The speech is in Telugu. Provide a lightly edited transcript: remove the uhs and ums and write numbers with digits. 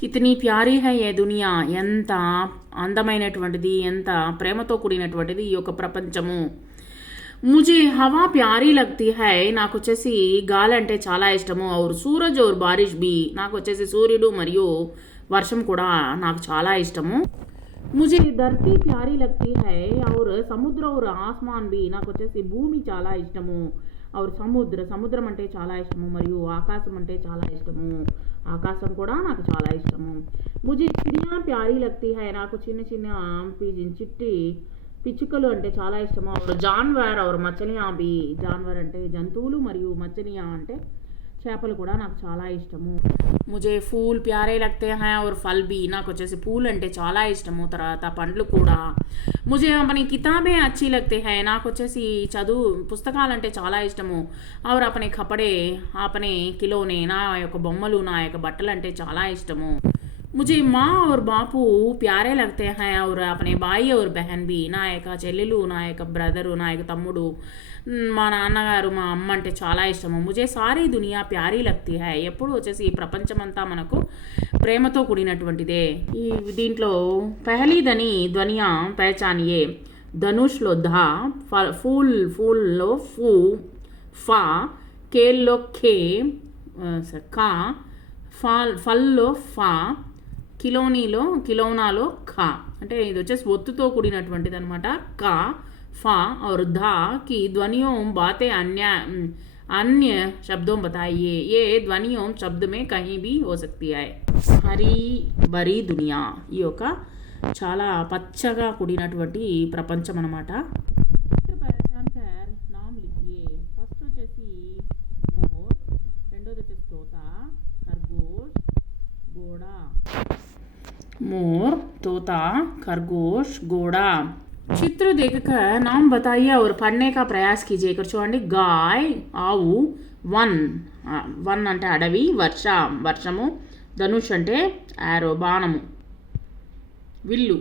కితనీ ప్యారీ హై ఏ దునియా, ఎంత అందమైనటువంటిది, ఎంత ప్రేమతో కూడినటువంటిది ఈ యొక్క ప్రపంచము. ముజే హవా ప్యారీ లగ్తీ హై, నాకు వచ్చేసి గాలి అంటే చాలా ఇష్టము. ఔర్ సూరజ్ ఔర్ బారిష్ బి, నాకు వచ్చేసి సూర్యుడు మరియు వర్షం కూడా నాకు చాలా ఇష్టము. ముజే ధర్తీ ప్యారీ లగ్తీ హై ఔర్ సముద్ర ఔర్ ఆస్మాన్ బి, నాకు వచ్చేసి భూమి చాలా ఇష్టము. ఔర్ సముద్రం అంటే చాలా ఇష్టము మరియు ఆకాశం అంటే చాలా ఇష్టము. ఆకాశం కూడా నాకు చాలా ఇష్టము. ముజే చిడియా ప్యారీ లగ్తీ హై, నాకు చిన్న చిన్న చిట్టి పిచ్చుకలు అంటే చాలా ఇష్టము. ఔర్ జాన్వర్ ఔర్ మచ్చలియా బి, జాన్వర్ అంటే జంతువులు మరియు మచ్చలియా అంటే చేపలు కూడా నాకు చాలా ఇష్టము. ముజే ఫూల్ ప్యారే లగ్తే హై ఔర్ ఫల్ బి, నాకు వచ్చేసి పూలు అంటే చాలా ఇష్టము, తర్వాత పండ్లు కూడా. ముజే అపనీ కితాబే అచ్చీ లగ్తే హై, నాకు వచ్చేసి పుస్తకాలు అంటే చాలా ఇష్టము. ఔర్ అపనే కపడే అపనే కిలోనే, నా యొక్క బొమ్మలు నా యొక్క బట్టలు అంటే చాలా ఇష్టము. ముజే మా ఔర్ బాపు ప్యారే లగ్తే హై ఔర్ అపనే బాయి ఔర్ బెహన్ బి, నా యొక్క చెల్లెలు, నా యొక్క బ్రదరు, నా యొక్క తమ్ముడు, మా నాన్నగారు, మా అమ్మ అంటే చాలా ఇష్టము. ముజే సారీ దునియా ప్యారీ లగ్తీ హై, ఎప్పుడు వచ్చేసి ఈ ప్రపంచమంతా మనకు ప్రేమతో కూడినటువంటిదే. ఈ దీంట్లో పెహలీదని ధ్వనియా పహచానియే, ధనుష్లో ధ, ఫూల్లో ఫూ, ఫా, కేల్లో ఖే, కా, ఫల్లో ఫా, కిలోనాలో ఖా, అంటే ఇది వచ్చేసి ఒత్తుతో కూడినటువంటిది అనమాట. కా, ఫా और धा की ध्वनियों बातें अन्य शब्दों बताइए, ये ध्वनियों शब्द में कहीं भी हो सकती है. హరీ బరీ దునియా, ఈ యొక్క చాలా పచ్చగా కూడినటువంటి ప్రపంచం అనమాట. నామ్ లిఖియే, ఫస్ట్ వచ్చేసి మోర్, రెండోది వచ్చేసి తోత, ఖర్గోష్, గోడా. मोर, तोता, खरगोश, घोड़ा. चित्र देखकर नाम बताइए और पढ़ने का प्रयास कीजिए. ఇక్కడ చూడండి, గాయ్, ఆవు, వన్ అంటే అడవి, వర్షము, ధనుష్ అంటే యారో బాణము, విల్లు.